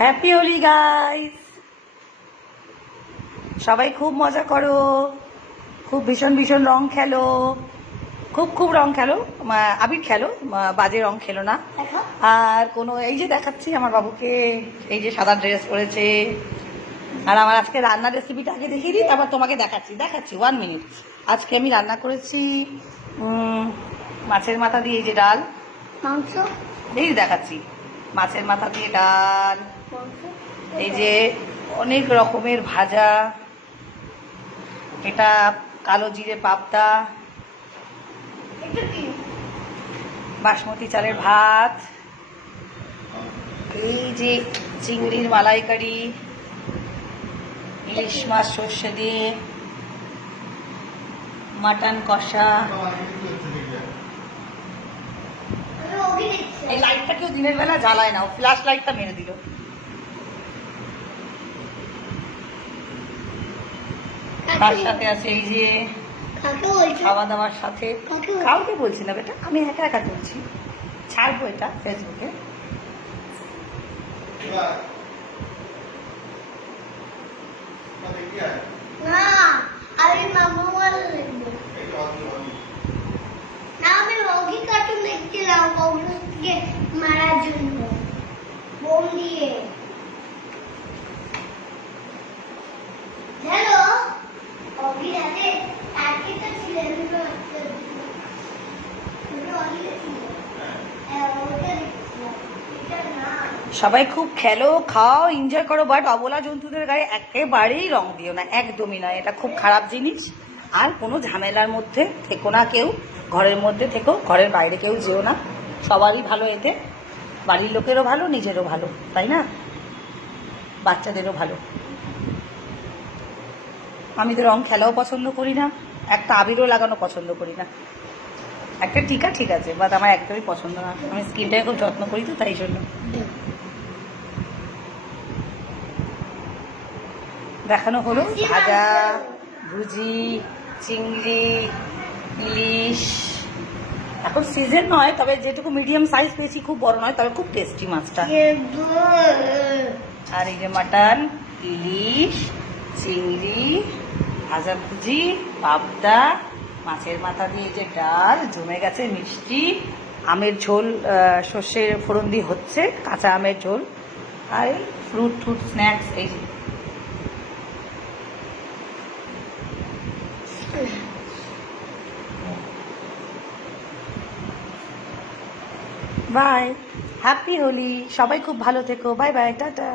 Happy Holi guys, সবাই খুব মজা করো, খুব ভীষণ ভীষণ রং খেলো, খুব রং খেলো, আবির খেলো, বাজে রং খেলো না। আর কোনো এই যে দেখাচ্ছি আমার বাবুকে, এই যে সাদা ড্রেস পরেছে। আর আমার আজকে রান্নার রেসিপিটা আগে দেখিয়ে দিই, তারপর তোমাকে দেখাচ্ছি 1 মিনিট। আজকে আমি রান্না করেছি মাছের মাথা দিয়ে এই যে ডাল, মাংস, এই দেখাচ্ছি মাছের মাথা দিয়ে ডাল, এই যে অনেক রকমের ভাজা, এটা কালো জিরে পাবদা, বাসমতি চালের ভাত, এই যে চিংড়ির মালাইকারি, ইলিশ মাছ সর্ষে দিয়ে, মাটন কষা। এই লাইটটা কেউ দিনের বেলা জ্বালায় না, ও ফ্ল্যাশ লাইটটা মেরে দিল। তার সাথে আছে এই যে খাওয়া দাওয়ার সাথে, কাউকে বলছি না বেটা, আমি একা একা করছি, ছাড়বো এটা ফেসবুকে। না আমি মামু বল লিখবো না, আমি রগি কার্টুন দেখছিলাম কংগ্রেসকে মারার জন্য বোম দিয়ে। হ্যালো রগি হাতে একটা ছিলেন সবাই খুব খেলো, খাও, এনজয় করো, বাট অবলা জন্তুদের গায়ে একেবারেই রং দিও না, একদমই নয়, এটা খুব খারাপ জিনিস। আর কোনো ঝামেলার মধ্যে থেকো না কেউ, ঘরের মধ্যে থেকো, ঘরের বাইরে কেউ যেও না, সবারই ভালো, এতে বাড়ির লোকেরও ভালো, নিজেরও ভালো, তাই না, বাচ্চাদেরও ভালো। আমি তো রং খেলাও পছন্দ করি না, একটা আবিরও লাগানো পছন্দ করি না, একটা টিকা ঠিক আছে, বাট আমার একদমই পছন্দ না, আমি স্কিনটাকে খুব যত্ন করি তো তাই জন্য। দেখানো হলো ভাজা, ভুজি, চিংড়ি, ইলিশ। এখন সিজন নয়, তবে যেটুকু মিডিয়াম সাইজ পেয়েছি, খুব বড় নয়, তবে খুব টেস্টি মাছটা। আর এই যে মাটন, ইলিশ, চিংড়ি, ভাজা ভুজি, পাবদা, মাছের মাথা দিয়ে যে ডাল, জমে গেছে মিষ্টি, আমের ঝোল, সর্ষের ফোড়ন দিয়ে হচ্ছে, কাঁচা আমের ঝোল, আর এই ফ্রুট স্ন্যাক্স, এই যে। বাই, হ্যাপি হোলি, সবাই খুব ভালো থেকো, বাই বাই, টাটা।